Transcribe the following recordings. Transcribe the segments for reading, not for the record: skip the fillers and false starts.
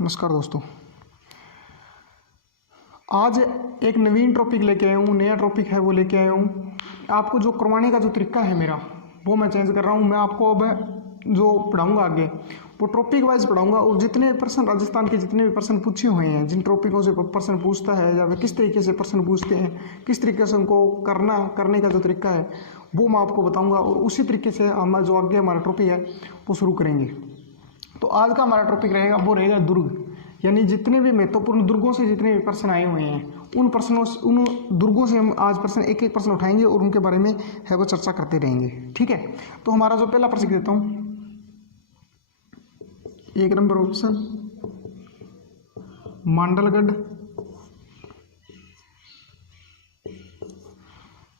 नमस्कार दोस्तों। आज एक नवीन टॉपिक लेके आया हूँ, नया टॉपिक है वो लेके आया हूँ। आपको जो करवाने का जो तरीका है मेरा वो मैं चेंज कर रहा हूँ। मैं आपको अब जो पढ़ाऊँगा आगे वो टॉपिक वाइज पढ़ाऊँगा और जितने प्रश्न राजस्थान के जितने भी प्रश्न पूछे हुए हैं, जिन टॉपिकों से प्रश्न पूछता है या किस तरीके से प्रश्न पूछते हैं, किस तरीके से उनको करने का जो तरीका है वो मैं आपको बताऊँगा और उसी तरीके से हम जो आगे हमारा टॉपिक है वो शुरू करेंगे। तो आज का हमारा टॉपिक रहेगा वो रहेगा दुर्ग, यानी जितने भी महत्वपूर्ण दुर्गों से जितने भी प्रश्न आए हुए हैं उन दुर्गों से हम आज प्रश्न एक एक प्रश्न उठाएंगे और उनके बारे में है वो चर्चा करते रहेंगे। ठीक है, तो हमारा जो पहला प्रश्न देता हूँ, एक नंबर ऑप्शन मांडलगढ़,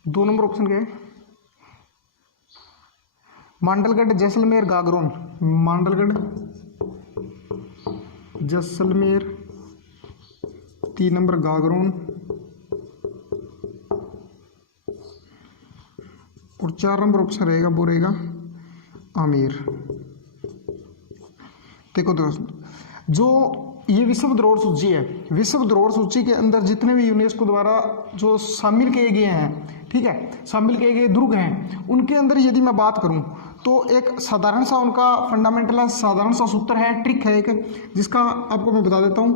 दो नंबर ऑप्शन क्या है मांडलगढ़ जैसलमेर गागरोन, मांडलगढ़ जैसलमेर, तीन नंबर गागरोन और चार नंबर ऑप्शन रहेगा वो रहेगा आमेर। देखो दोस्तों, जो ये विश्व धरोहर सूची है, विश्व धरोहर सूची के अंदर जितने भी यूनेस्को द्वारा जो शामिल किए गए हैं, ठीक है, शामिल किए गए दुर्ग हैं, उनके अंदर यदि मैं बात करूं तो एक साधारण सा उनका फंडामेंटल साधारण सा सूत्र है, ट्रिक है एक, जिसका आपको मैं बता देता हूं।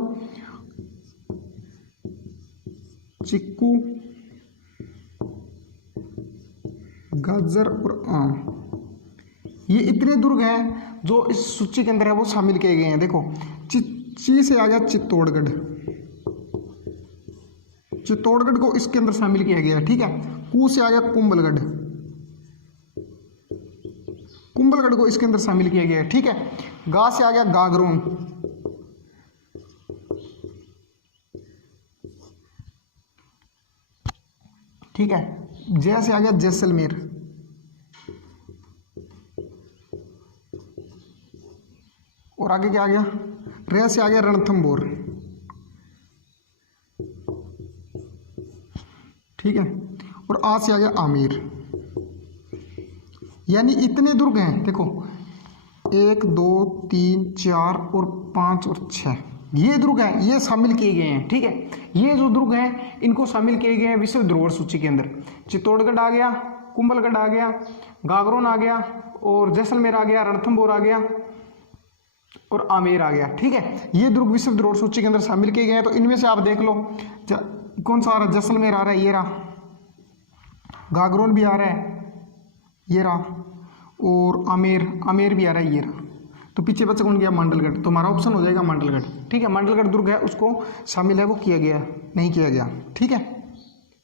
चिक्कू, गाजर और आम, ये इतने दुर्ग हैं जो इस सूची के अंदर है वो शामिल किए गए हैं। देखो, ची से आ गया चित्तौड़गढ़, चित्तौड़गढ़ को इसके अंदर शामिल किया गया है। ठीक है, कू से आ गया कुंभलगढ़, कुंभलगढ़ को इसके अंदर शामिल किया गया है। ठीक है, गा से आ गया गागरोन, ठीक है, जय से आ गया जैसलमेर, और आगे क्या आ गया, रे से आ गया रणथंभौर। ठीक है, और आ से आ गया आमेर। यानी इतने दुर्ग हैं। देखो, 1 2 3 4 और 5 और 6 ये दुर्ग हैं, ये शामिल किए गए हैं। ठीक है, ये जो दुर्ग हैं इनको शामिल किए गए हैं विश्व धरोहर सूची के अंदर। चित्तौड़गढ़ आ गया, कुंभलगढ़ आ गया, गागरोन आ गया और जैसलमेर आ गया, रणथंभौर आ गया और आमेर आ गया। ठीक है, ये दुर्ग विश्व धरोहर सूची के अंदर शामिल किए गए हैं। तो इनमें से आप देख लो कौन सा आ रहा है, जैसलमेर आ रहा है, ये रहा, गागरोन भी आ रहा है, ये रहा, और आमेर भी आ रहा है, ये रहा। तो पीछे बच्चा कौन गया, मांडलगढ़। तो हमारा ऑप्शन हो जाएगा मांडलगढ़। ठीक है, मांडलगढ़ दुर्ग है उसको शामिल है वो किया गया नहीं किया गया। ठीक है,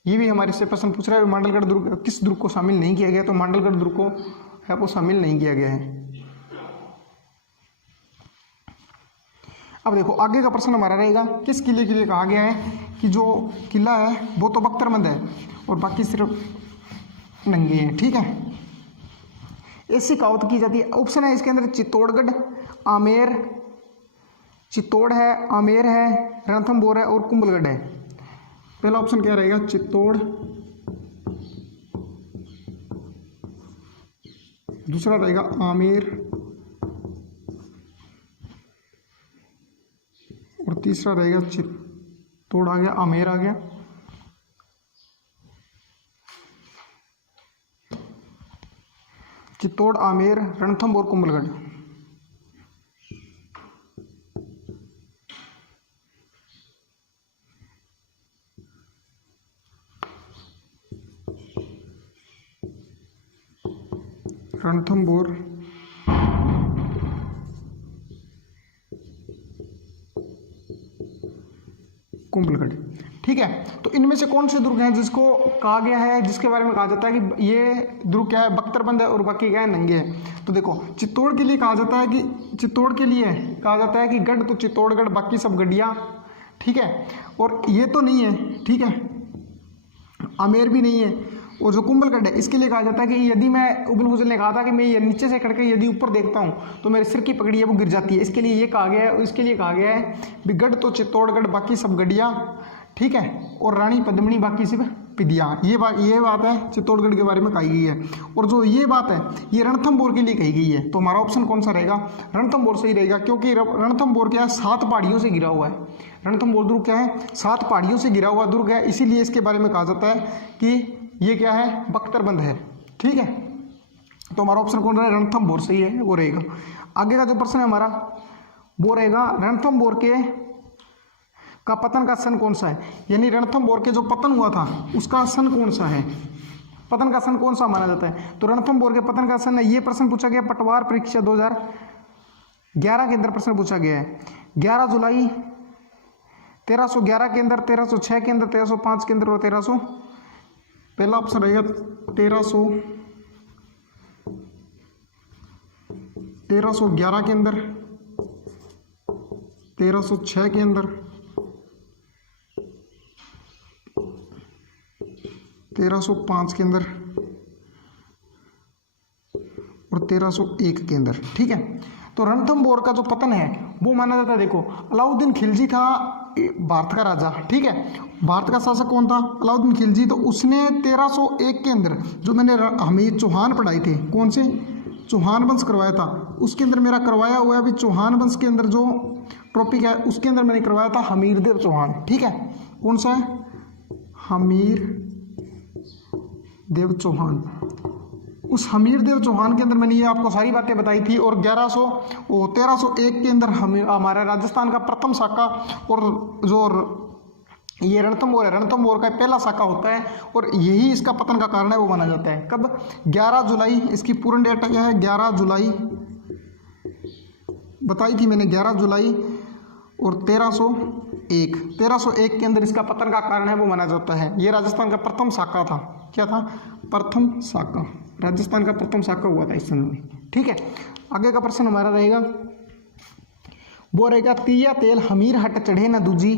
ये भी हमारे से प्रश्न पूछ रहा है मांडलगढ़ दुर्ग किस दुर्ग को शामिल नहीं किया गया, तो मांडलगढ़ दुर्ग को है वो शामिल नहीं किया गया है। अब देखो, आगे का प्रश्न हमारा रहेगा किस किले के लिए कहा गया है कि जो किला है वो तो बख्तरबंद है और बाकी सिर्फ नंगे हैं। ठीक है, ऐसी कहावत की जाती है। ऑप्शन है इसके अंदर चित्तौड़गढ़, आमेर, चित्तौड़ है, आमेर है, रणथंभौर है और कुंभलगढ़ है। पहला ऑप्शन क्या रहेगा, चित्तौड़, दूसरा रहेगा आमेर और तीसरा रहेगा चित्तौड़ आ गया, आमेर आ गया। चित्तौड़, आमेर, रणथंभौर, कुंभलगढ़। रणथंभौर, कुंभलगढ़। ठीक है, तो इनमें से कौन से दुर्ग हैं जिसको कहा गया है, जिसके बारे में कहा जाता है कि ये दुर्ग क्या है, बख्तरबंद है और बाकी क्या है, नंगे हैं। तो देखो, चित्तौड़ के लिए कहा जाता है कि चित्तौड़ के लिए कहा जाता है कि गढ़ तो चित्तौड़गढ़, बाकी सब गढ़िया। ठीक है, और ये तो नहीं है, ठीक है, आमेर भी नहीं है, और जो कुंभलगढ़ है इसके लिए कहा जाता है कि यदि मैं उबुल फुजल ने कहा था कि मैं ये नीचे से करके यदि ऊपर देखता हूँ तो मेरे सिर की पगड़ी है वो गिर जाती है, इसके लिए ये कहा गया है। इसके लिए कहा गया है भी गढ़ तो चित्तौड़गढ़, बाकी सब गढ़िया। ठीक है, और रानी पद्मिनी, बाकी सिर्फ गतिविधियाँ, ये बात है चित्तौड़गढ़ के बारे में कही गई है। और जो ये बात है ये रणथंभौर के लिए कही गई है। तो हमारा ऑप्शन कौन सा रहेगा? रणथंभौर सही रहेगा, क्योंकि रणथंभौर क्या है, 7 पहाड़ियों से घिरा हुआ है। रणथंभौर दुर्ग क्या है, 7 पहाड़ियों से घिरा हुआ दुर्ग है, इसीलिए इसके बारे में कहा जाता है कि ये क्या है, बख्तरबंद है। ठीक है, तो हमारा ऑप्शन कौन रहेगा? रणथंभौर सही है, वो रहेगा। आगे का जो प्रश्न है हमारा वो रहेगा रणथंभौर का पतन का सन कौन सा है, यानी रणथंभौर के जो पतन हुआ था उसका सन कौन सा है, पतन का सन कौन सा माना जाता है? तो रणथंभौर के पतन का सन है, ये प्रश्न पूछा गया पटवार परीक्षा 2011 के अंदर प्रश्न पूछा गया है। 11 जुलाई 1311 के अंदर, 1306 के अंदर, 1305 के अंदर और 1300, पहला ऑप्शन रहेगा 1311 के अंदर, 1306 के अंदर, 1305 के अंदर और 1301 के अंदर। ठीक है, तो रणथंभौर का जो पतन है वो माना जाता है, देखो अलाउद्दीन खिलजी था भारत का राजा। ठीक है, भारत का शासक कौन था? अलाउद्दीन खिलजी। तो उसने 1301 के अंदर जो मैंने हमीर चौहान पढ़ाए थे, कौन से? चौहान वंश करवाया था, उसके अंदर मेरा करवाया हुआ है अभी चौहान वंश के अंदर जो टॉपिक है उसके अंदर मैंने करवाया था हमीरदेव चौहान। ठीक है, कौन सा है? हमीरदेव चौहान। उस हमीरदेव चौहान के अंदर मैंने ये आपको सारी बातें बताई थी। और 1301 के अंदर हमारा राजस्थान का प्रथम शाखा और जो ये रणथंभौर है, रणथंभौर का पहला शाखा होता है और यही इसका पतन का कारण है, वो माना जाता है। कब? 11 जुलाई, इसकी पूर्ण डेट क्या है? 11 जुलाई बताई थी मैंने, 11 जुलाई और 1301 के अंदर इसका पतन का कारण है वो माना जाता है। ये राजस्थान का प्रथम शाखा था। क्या था? प्रथम शाखा, राजस्थान का प्रथम शाखा हुआ था इस समय में। ठीक है, आगे का प्रश्न हमारा रहेगा वो रहेगा तिया तेल हमीर हट चढ़े न दूजी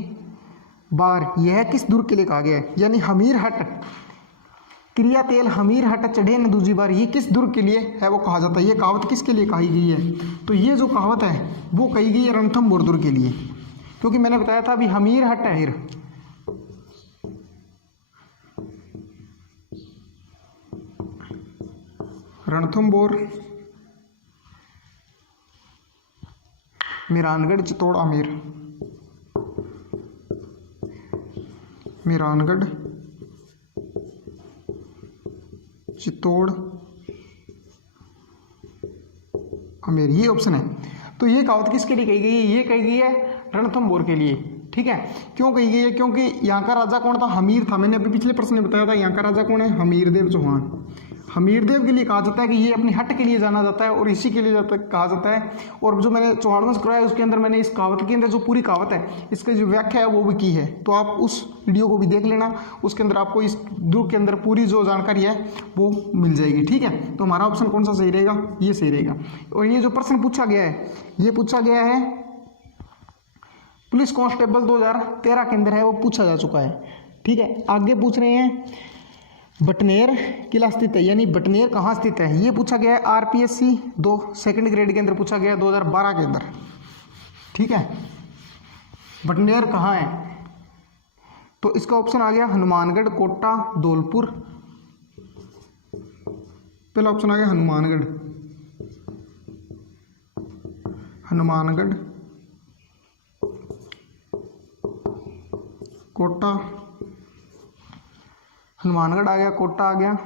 बार, यह किस दुर्ग के लिए कहा गया है? यानी हमीर हट, क्रिया तेल हमीर हट चढ़े न दूजी बार, ये किस दुर्ग के लिए है वो कहा जाता है? ये कहावत किसके लिए कही गई है? तो ये जो कहावत है वो कही गई है रणथंभौर दुर्ग के लिए, क्योंकि मैंने बताया था अभी हमीर हट है। रणथंभौर, मेहरानगढ़, चित्तौड़, आमेर, मेहरानगढ़, चित्तौड़, आमेर, ये ऑप्शन है। तो ये कहावत किसके लिए कही गई है? ये कही गई है रणथंभौर के लिए। ठीक है, क्यों कही गई है? क्योंकि यहाँ का राजा कौन था? हमीर था। मैंने अभी पिछले प्रश्न में बताया था यहाँ का राजा कौन है? हमीरदेव चौहान। हमीरदेव के लिए कहा जाता है कि ये अपनी हट के लिए जाना जाता है और इसी के लिए कहा जाता है। और जो मैंने चौहान वंश कराया उसके अंदर मैंने इस कहावत के अंदर जो पूरी कहावत है इसकी जो व्याख्या है वो भी की है, तो आप उस वीडियो को भी देख लेना, उसके अंदर आपको इस दुर्ग के अंदर पूरी जो जानकारी है वो मिल जाएगी। ठीक है, तो हमारा ऑप्शन कौन सा सही रहेगा? ये सही रहेगा। और ये जो प्रश्न पूछा गया है ये पूछा गया है पुलिस कांस्टेबल 2013 के अंदर है, वो पूछा जा चुका है। ठीक है, आगे पूछ रहे हैं बटनेर किला स्थित है, यानी बटनेर कहाँ स्थित है? ये पूछा गया है RPSC 2 सेकंड ग्रेड के अंदर पूछा गया 2012 के अंदर। ठीक है, बटनेर कहाँ है? तो इसका ऑप्शन आ गया हनुमानगढ़, कोटा, धौलपुर। पहला ऑप्शन आ गया हनुमानगढ़, हनुमानगढ़, कोटा, हनुमानगढ़ आ गया, कोटा आ गया,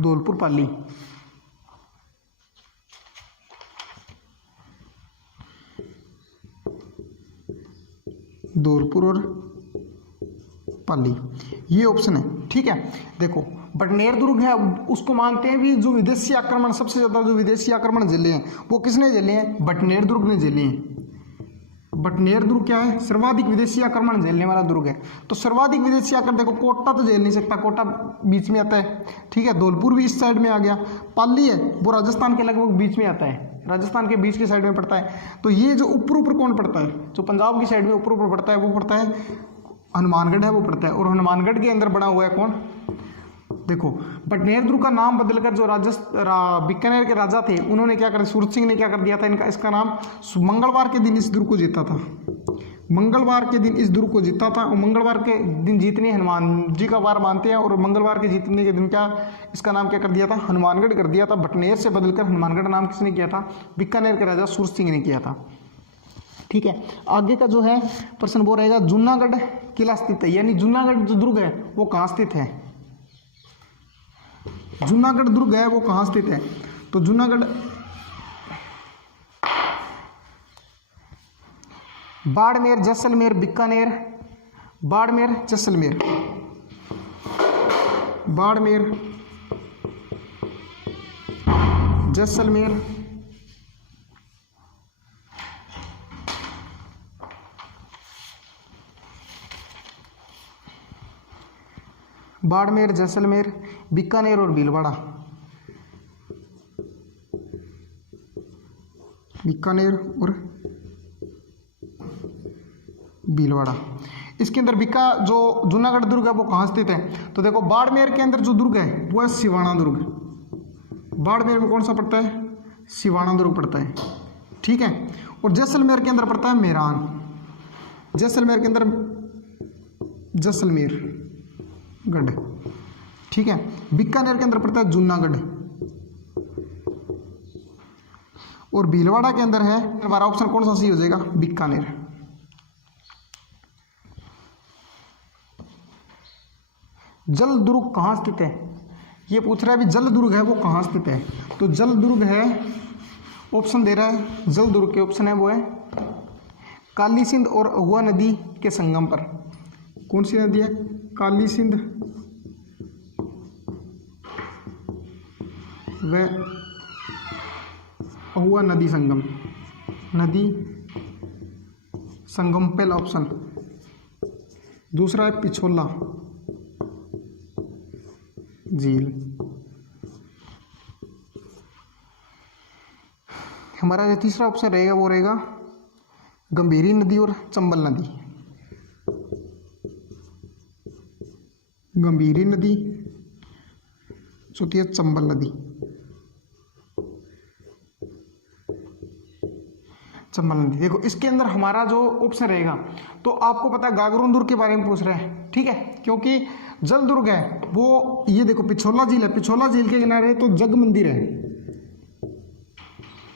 धौलपुर, पाली। धौलपुर और पाली, ये ऑप्शन है। ठीक है, देखो बटनेर दुर्ग है उसको मानते हैं भी जो विदेशी आक्रमण, सबसे ज़्यादा जो विदेशी आक्रमण झेले हैं वो किसने झेले हैं? बटनेर दुर्ग ने झेले हैं। बटनेर दुर्ग क्या है? सर्वाधिक विदेशी आक्रमण झेलने वाला दुर्ग है। तो सर्वाधिक विदेशी आक्रमण, देखो कोटा तो झेल नहीं सकता, कोटा बीच में आता है। ठीक है, धौलपुर भी इस साइड में आ गया, पाली है वो राजस्थान के लगभग बीच में आता है, राजस्थान के बीच की साइड में पड़ता है। तो ये जो ऊपर कौन पड़ता है? जो पंजाब की साइड में ऊपर पड़ता है वो पड़ता है हनुमानगढ़ है, वो पड़ता है। और हनुमानगढ़ के अंदर बना हुआ है कौन? देखो बटनेर दुर्ग का नाम बदलकर जो बीकानेर के राजा थे उन्होंने क्या कर, सूरत सिंह ने क्या कर दिया था, इसका नाम मंगलवार के दिन इस दुर्ग को जीता था। मंगलवार के दिन इस दुर्ग को जीता था, और मंगलवार के दिन जीतने हनुमान जी का वार मानते हैं, और मंगलवार के जीतने के दिन क्या इसका नाम क्या कर दिया था, हनुमानगढ़ कर दिया था। बटनेर से बदलकर हनुमानगढ़ नाम किसने किया था, बीकानेर के राजा सूर सिंह ने किया था। ठीक है, आगे का जो है प्रश्न वो रहेगा जूनागढ़ किला स्थित है, यानी जूनागढ़ जो दुर्ग है वो कहाँ स्थित है, जूनागढ़ दुर्ग है वो कहाँ स्थित है। तो जूनागढ़ बाड़मेर, जैसलमेर, बीकानेर, बाड़मेर, जैसलमेर, बाड़मेर, जैसलमेर, बाड़मेर, जैसलमेर, बीकानेर और भीलवाड़ा, बीकानेर और भीलवाड़ा। इसके अंदर बीका जो जूनागढ़ दुर्ग है वो कहाँ स्थित है, तो देखो बाड़मेर के अंदर जो दुर्ग है वो है सिवाना दुर्ग। बाड़मेर में कौन सा पड़ता है, सिवाना दुर्ग पड़ता है। ठीक है, और जैसलमेर के अंदर पड़ता है मेरान, जैसलमेर के अंदर जैसलमेर गढ़। ठीक है, बीकानेर के अंदर पड़ता है जूनागढ़, और भीलवाड़ा के अंदर है, हमारा ऑप्शन कौन सा सही हो जाएगा, बीकानेर। जल दुर्ग कहाँ स्थित है, ये पूछ रहा है भी जल दुर्ग है वो कहाँ स्थित है। तो जल दुर्ग है, ऑप्शन दे रहा है, जल दुर्ग के ऑप्शन है वो है काली सिंध और अहुआ नदी के संगम पर। कौन सी नदी है, काली सिंध व अहुआ नदी संगम, नदी संगम पहला ऑप्शन। दूसरा है पिछोला झील। हमारा जो तीसरा ऑप्शन रहेगा वो रहेगा गंभीरी नदी और चंबल नदी, गंभीरी नदी, चौथी है चंबल नदी, चंबल नदी। देखो इसके अंदर हमारा जो ऑप्शन रहेगा, तो आपको पता है गागरोन दुर्ग के बारे में पूछ रहे हैं। ठीक है, क्योंकि जल दुर्ग है वो, ये देखो पिछोला झील है, पिछोला झील के किनारे तो जग मंदिर है,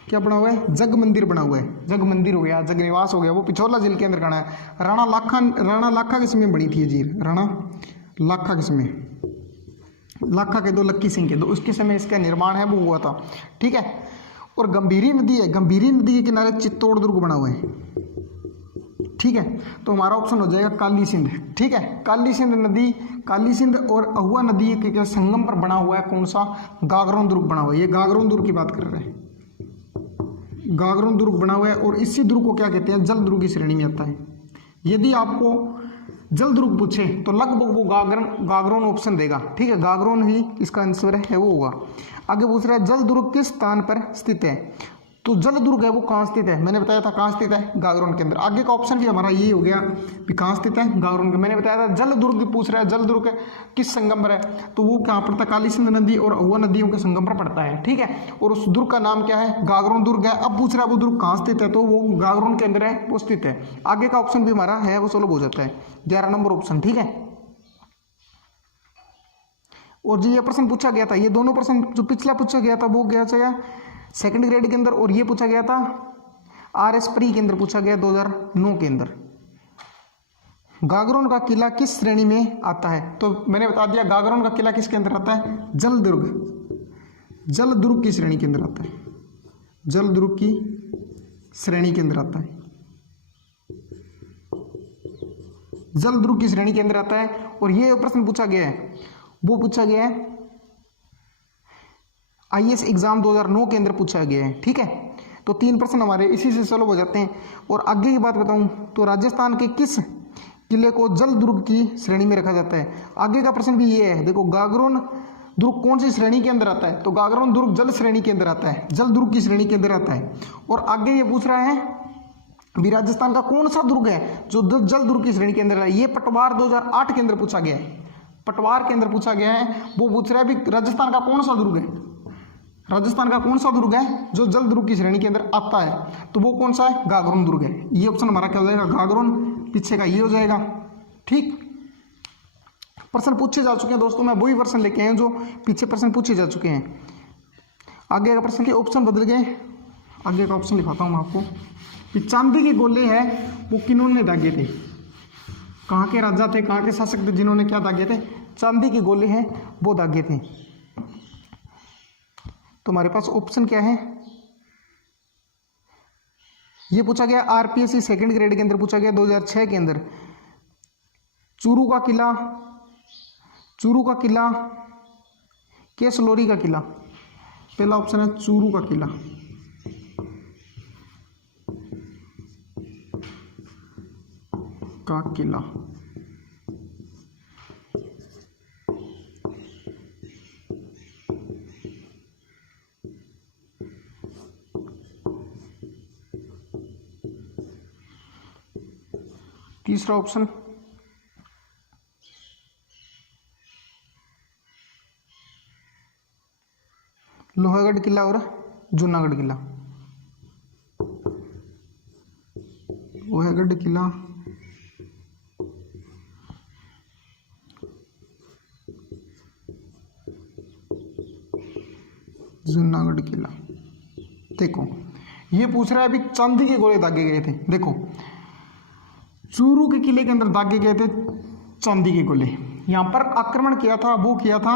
क्या बना हुआ है, जग मंदिर बना हुआ है, जग मंदिर हो गया, जग निवास हो गया, वो पिछोला झील के अंदर करना है। राणा लाखा के समय बनी थी ये झील, राणा लाखा के समय, लाखा के दो, लक्की सिंह के दो, उसके समय इसका निर्माण है वो हुआ था। ठीक है, और गंभीरी नदी है, गंभीरी नदी के किनारे चित्तौड़ दुर्ग बना हुआ है। ठीक है, तो हमारा ऑप्शन हो जाएगा काली सिंध। ठीक है, काली सिंध नदी, काली सिंध और अहुआ नदी के संगम पर बना हुआ है कौन सा, गागरोन दुर्ग बना हुआ है। ये गागरोन दुर्ग की बात कर रहे हैं, गागरोन दुर्ग बना हुआ है, और इसी दुर्ग को क्या कहते हैं, जल दुर्ग की श्रेणी में आता है। यदि आपको जल दुर्ग पूछे तो लगभग वो गागरोन ऑप्शन देगा। ठीक है, गागरोन ही इसका आंसर है वो होगा। आगे पूछ रहा है जल दुर्ग किस स्थान पर स्थित है, तो जल दुर्ग है वो कहाँ स्थित है, मैंने बताया था कहाँ स्थित है, गागरोन के अंदर। आगे का ऑप्शन भी हमारा ये हो गया कि कहाँ स्थित है, गागरोन के। मैंने बताया था जल दुर्ग पूछ रहा है, जल दुर्ग किस संगम पर है, तो वो कहाँ पड़ता है, काली सिंध नदी और अहुआ नदियों के संगम पर पड़ता है। ठीक है, और उस दुर्ग का नाम क्या है, गागरोन दुर्ग है। अब पूछ रहा है वो दुर्ग कहाँ स्थित है, तो वो गागरोन के अंदर है वो स्थित है। आगे का ऑप्शन भी हमारा है वो सोल्व हो जाता है, 11 नंबर ऑप्शन। ठीक है, और जो ये प्रश्न पूछा गया था, ये दोनों प्रश्न जो पिछला पूछा गया था वो गया चाहिए सेकंड ग्रेड के अंदर, और ये पूछा गया था RS प्री के अंदर पूछा गया 2009 के अंदर। गागरोन का किला किस श्रेणी में आता है, तो मैंने बता दिया गागरोन का किला किसके अंदर आता है, जल दुर्ग, जल दुर्ग की श्रेणी के अंदर आता है, जल दुर्ग की श्रेणी के अंदर आता है, जल दुर्ग की श्रेणी के अंदर आता है। और ये प्रश्न पूछा गया है वो पूछा गया है IAS एग्जाम 2009 के अंदर पूछा गया है। ठीक है, तो 3 प्रश्न हमारे इसी से सॉल्व हो जाते हैं। और आगे की बात बताऊं तो राजस्थान के किस किले को जल दुर्ग की श्रेणी में रखा जाता है। आगे का प्रश्न भी ये है, देखो गागरोन दुर्ग कौन सी श्रेणी के अंदर आता है, तो गागरोन दुर्ग जल श्रेणी के अंदर आता है, जल दुर्ग की श्रेणी के अंदर आता है। और आगे ये पूछ रहा है भी राजस्थान का कौन सा दुर्ग है जो जल दुर्ग की श्रेणी के अंदर है। ये पटवार 2008 के अंदर पूछा गया है, पटवार के अंदर पूछा गया है। वो पूछ रहा है भी राजस्थान का कौन सा दुर्ग है, राजस्थान का कौन सा दुर्ग है जो जल दुर्ग की श्रेणी के अंदर आता है, तो वो कौन सा है, गागरोन दुर्ग है। ये ऑप्शन हमारा क्या हो जाएगा, गागरोन, पीछे का ये हो जाएगा। ठीक, प्रश्न पूछे जा चुके हैं दोस्तों, मैं वही प्रश्न लेके आए जो पीछे प्रश्न पूछे जा चुके हैं। आगे का प्रश्न के ऑप्शन बदल गए, आगे का ऑप्शन लिखाता हूँ मैं आपको कि चांदी के गोले है वो किन्होंने दागे थे, कहाँ के राजा थे, कहाँ के शासक थे जिन्होंने क्या दागे थे, चांदी के गोले हैं वो दागे थे। तो हमारे पास ऑप्शन क्या है, ये पूछा गया आरपीएससी सेकंड ग्रेड के अंदर पूछा गया 2006 के अंदर। चूरू का किला, केसलोरी का किला, पहला ऑप्शन है चूरू का किला। का किला, तीसरा ऑप्शन लोहागढ़ किला और जूनागढ़ किला। लोहागढ़ किला, जूनागढ़ किला। देखो ये पूछ रहा है अभी चांदी के गोले दागे गए थे। देखो चूरू के किले के अंदर दागे गए थे चांदी के गोले। यहां पर आक्रमण किया था, वो किया था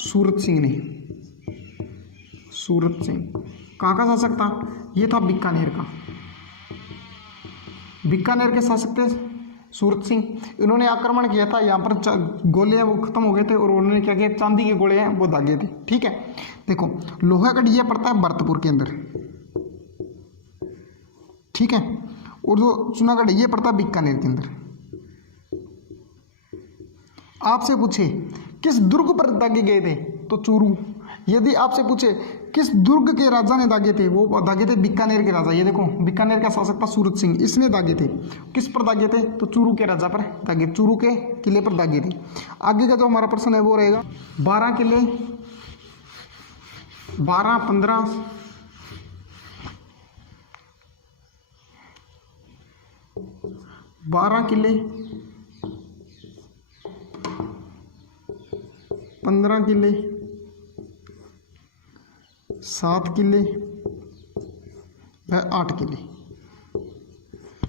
सूरत सिंह ने। सूरत सिंह कहाँ का शासक था, ये था बीकानेर का। बीकानेर के शासक थे सूरत सिंह। इन्होंने आक्रमण किया था, यहाँ पर गोले हैं वो खत्म हो गए थे और उन्होंने क्या किया, चांदी के गोले हैं वो दागे थे। ठीक है, देखो लोहागढ़ ये पड़ता है भरतपुर के अंदर, ठीक है, और जो जूनागढ़ ये पड़ता है बीकानेर के अंदर। आपसे पूछे किस दुर्ग पर दागे गए थे, तो चूरू। यदि आपसे पूछे किस दुर्ग के राजा ने दागे थे, वो दागे थे बीकानेर के राजा। ये देखो बीकानेर का शासक था सूरत सिंह, इसने दागे थे। किस पर दागे थे, तो चूरू के राजा पर दागे, चूरू के किले पर दागे थे। आगे का जो हमारा प्रश्न है वो रहेगा 12 किले, 12, 15, 12 किले, 15 किले, 7 किले व 8 किले।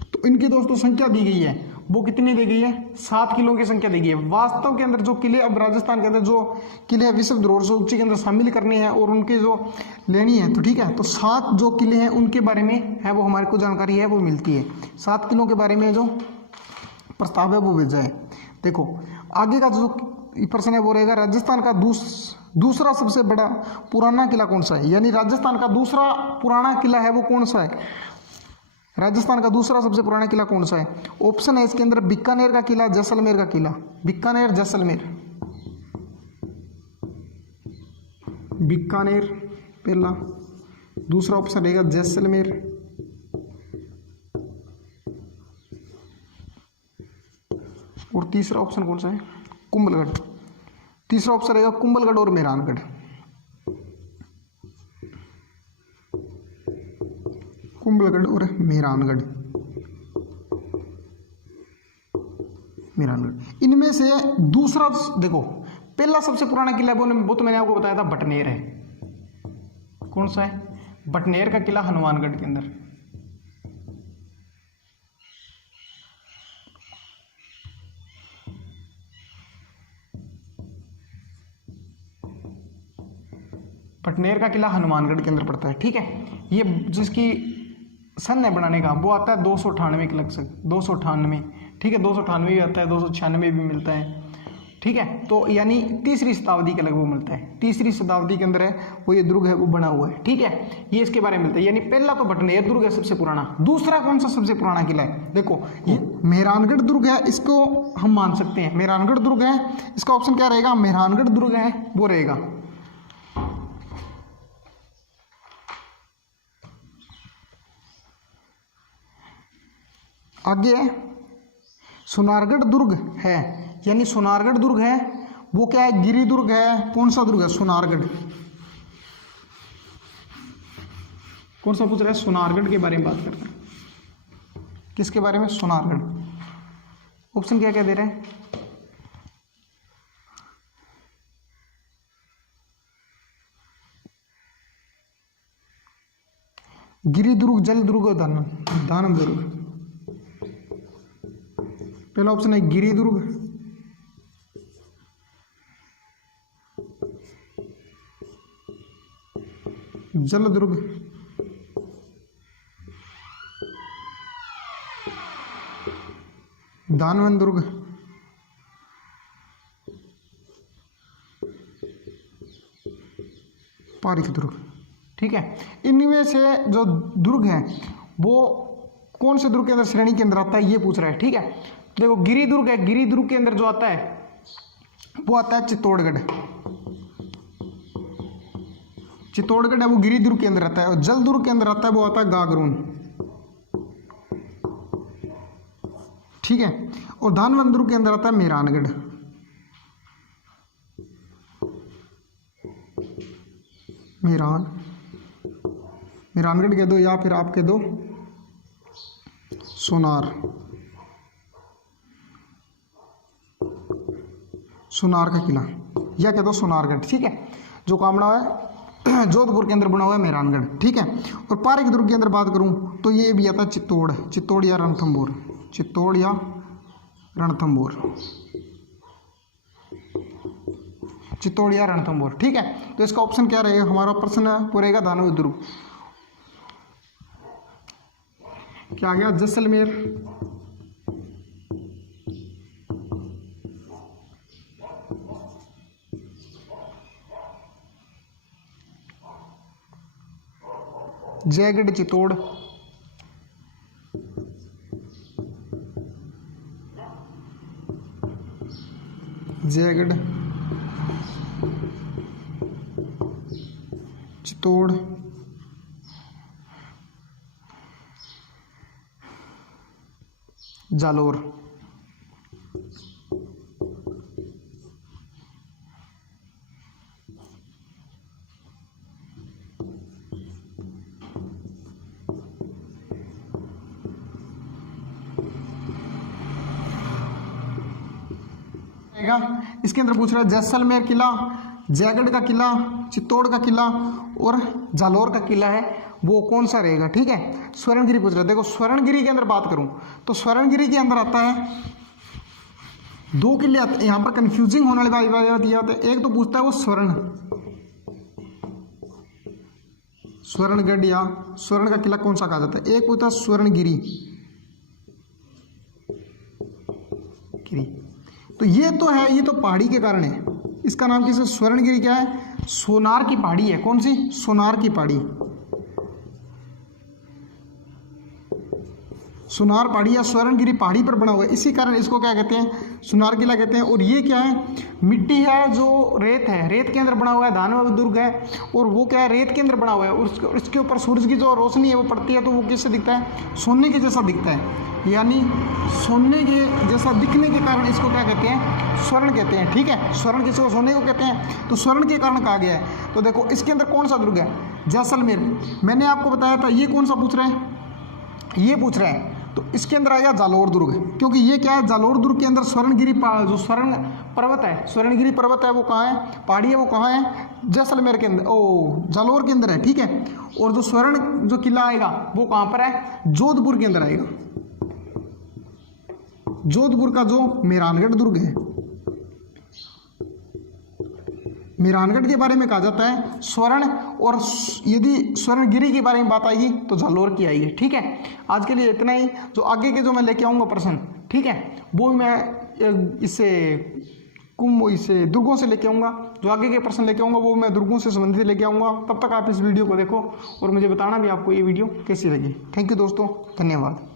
तो इनकी दोस्तों संख्या दी गई है, वो कितनी दी गई है, 7 किलों की संख्या दी गई है। वास्तव के अंदर जो किले अब राजस्थान के अंदर जो किले विश्व धरोहर सूची के अंदर शामिल करने हैं और उनके जो लेनी है, तो ठीक है, तो 7 जो किले हैं उनके बारे में है वो हमारे को जानकारी है वो मिलती है। 7 किलों के बारे में जो प्रस्ताव है वो भेजा है। देखो आगे का जो प्रश्न है वो रहेगा राजस्थान का दूसरा सबसे बड़ा पुराना किला कौन सा है, यानी राजस्थान का दूसरा पुराना किला है वो कौन सा है, राजस्थान का दूसरा सबसे पुराना किला कौन सा है। ऑप्शन है इसके अंदर बीकानेर का किला, जैसलमेर का किला, बीकानेर जैसलमेर। बीकानेर पहला, दूसरा ऑप्शन रहेगा जैसलमेर, और तीसरा ऑप्शन कौन सा है, कुंभलगढ़। तीसरा ऑप्शन रहेगा कुंभलगढ़ और मेहरानगढ़। कुंभलगढ़ और मेहरानगढ़, मेहरानगढ़। इनमें से दूसरा देखो, पहला सबसे पुराना किला वो तो मैंने आपको बताया था बटनेर है। कौन सा है, बटनेर का किला हनुमानगढ़ के अंदर। बटनेर का किला हनुमानगढ़ के अंदर पड़ता है। ठीक है, ये जिसकी सन है बनाने का वो आता है 298 के लगभग, 298। ठीक है, 298 भी आता है, 296 भी मिलता है। ठीक है, तो यानी तीसरी शताब्दी के लगभग मिलता है। तीसरी शताब्दी के अंदर है वो ये दुर्ग है वो बना हुआ है। ठीक है, ये इसके बारे में मिलता है। यानी पहला तो बटनेर दुर्ग है सबसे पुराना। दूसरा कौन सा सबसे पुराना किला है, देखो ये मेहरानगढ़ दुर्ग है, इसको हम मान सकते हैं मेहरानगढ़ दुर्ग है। इसका ऑप्शन क्या रहेगा, मेहरानगढ़ दुर्ग है वो रहेगा। आगे सोनारगढ़ दुर्ग है, यानी सोनारगढ़ दुर्ग है वो क्या है, गिरी दुर्ग है। कौन सा दुर्ग है, सोनारगढ़। कौन सा पूछ रहा है? सोनारगढ़ के बारे में बात करते हैं। किसके बारे में? सोनारगढ़। ऑप्शन क्या क्या दे रहे हैं? गिरिदुर्ग, जलदुर्ग और दानव दुर्ग। पहला ऑप्शन है गिरिदुर्ग, जलदुर्ग, दानवन दुर्ग, पारिक दुर्ग। ठीक है, इनमें से जो दुर्ग है वो कौन से दुर्ग के अंदर श्रेणी के अंदर आता है, ये पूछ रहा है। ठीक है, देखो गिरिदुर्ग है, गिरिदुर्ग के अंदर जो आता है वो आता है चित्तौड़गढ़। चित्तौड़गढ़ है वो गिरिदुर्ग के अंदर आता है। और जलदुर्ग के अंदर आता है वो आता है गागरून। ठीक है, और दानवन दुर्ग के अंदर आता है मेहरानगढ़। मेहरानगढ़ कह दो या फिर आप कह दो सोनार का किला, या कह दो सोनारगढ़। ठीक है, जो काम बना हुआ है जोधपुर के अंदर बना हुआ है मेहरानगढ़। ठीक है, और पारिक दुर्ग के अंदर बात करूं तो ये भी आता है चित्तौड़ या रणथंभौर। चित्तौड़ या रणथंभौर। ठीक है, तो इसका ऑप्शन क्या रहेगा? हमारा प्रश्न रहेगा दानव दुर्ग। क्या आ गया? जैसलमेर, जयगढ़, चित्तौड़, चित्तौड़, जालोर। इसके अंदर पूछ रहा है जैसलमेर किला, जयगढ़ का किला, चित्तौड़ का किला और जालोर का किला है, वो कौन सा रहेगा? ठीक है, स्वर्णगिरी पूछ रहा है। देखो स्वर्णगिरी के अंदर बात करूं तो स्वर्णगिरी के अंदर आता है दो किले आते हैं। यहाँ पर कंफ्यूजिंग होने वाली बात यह होती है, एक तो पूछता है वो स्वर्णगढ़ या स्वर्ण का किला कौन सा कहा जाता है। एक पूछता है स्वर्णगिरी। तो ये तो है, ये तो पहाड़ी के कारण है। इसका नाम किसे? स्वर्णगिरी क्या है? सोनार की पहाड़ी है। कौन सी? सोनार की पहाड़ी। सोनार पहाड़ी या स्वर्णगिरी पहाड़ी पर बना हुआ है, इसी कारण इसको क्या कहते हैं? सोनार किला कहते हैं। और ये क्या है? मिट्टी है जो रेत है, रेत के अंदर बना हुआ है। दानव दुर्ग है और वो क्या है? रेत के अंदर बना हुआ है। और इसके ऊपर सूरज की जो रोशनी है वो पड़ती है तो वो किससे दिखता है? सोने के जैसा दिखता है। यानी सोने के जैसा दिखने के कारण इसको क्या कहते हैं? स्वर्ण कहते हैं। ठीक है, स्वर्ण किसी को सोने को कहते हैं, तो स्वर्ण के कारण कहा गया है। तो देखो इसके अंदर कौन सा दुर्ग है? जैसलमेर। मैंने आपको बताया था। ये कौन सा पूछ रहे हैं? ये पूछ रहे हैं, तो इसके अंदर आएगा जालोर दुर्ग, क्योंकि ये क्या है? जालोर दुर्ग के अंदर स्वर्णगिरी जो स्वर्ण पर्वत है, स्वर्णगिरी पर्वत है वो कहाँ है? पहाड़ी है वो कहाँ है? जैसलमेर के अंदर, जालोर के अंदर है। ठीक है, और जो स्वर्ण जो किला आएगा वो कहाँ पर है? जोधपुर के अंदर आएगा। जोधपुर का जो मेहरानगढ़ दुर्ग है, मेहरानगढ़ के बारे में कहा जाता है स्वर्ण, और यदि स्वर्णगिरी के बारे में बात आएगी तो जालोर की आएगी। ठीक है, आज के लिए इतना ही। जो आगे के जो मैं लेके आऊँगा प्रश्न, ठीक है, वो मैं इससे दुर्गों से लेके आऊँगा। जो आगे के प्रश्न लेके आऊँगा वो मैं दुर्गों से संबंधित लेके आऊँगा। तब तक आप इस वीडियो को देखो और मुझे बताना भी आपको ये वीडियो कैसी लगी। थैंक यू दोस्तों, धन्यवाद।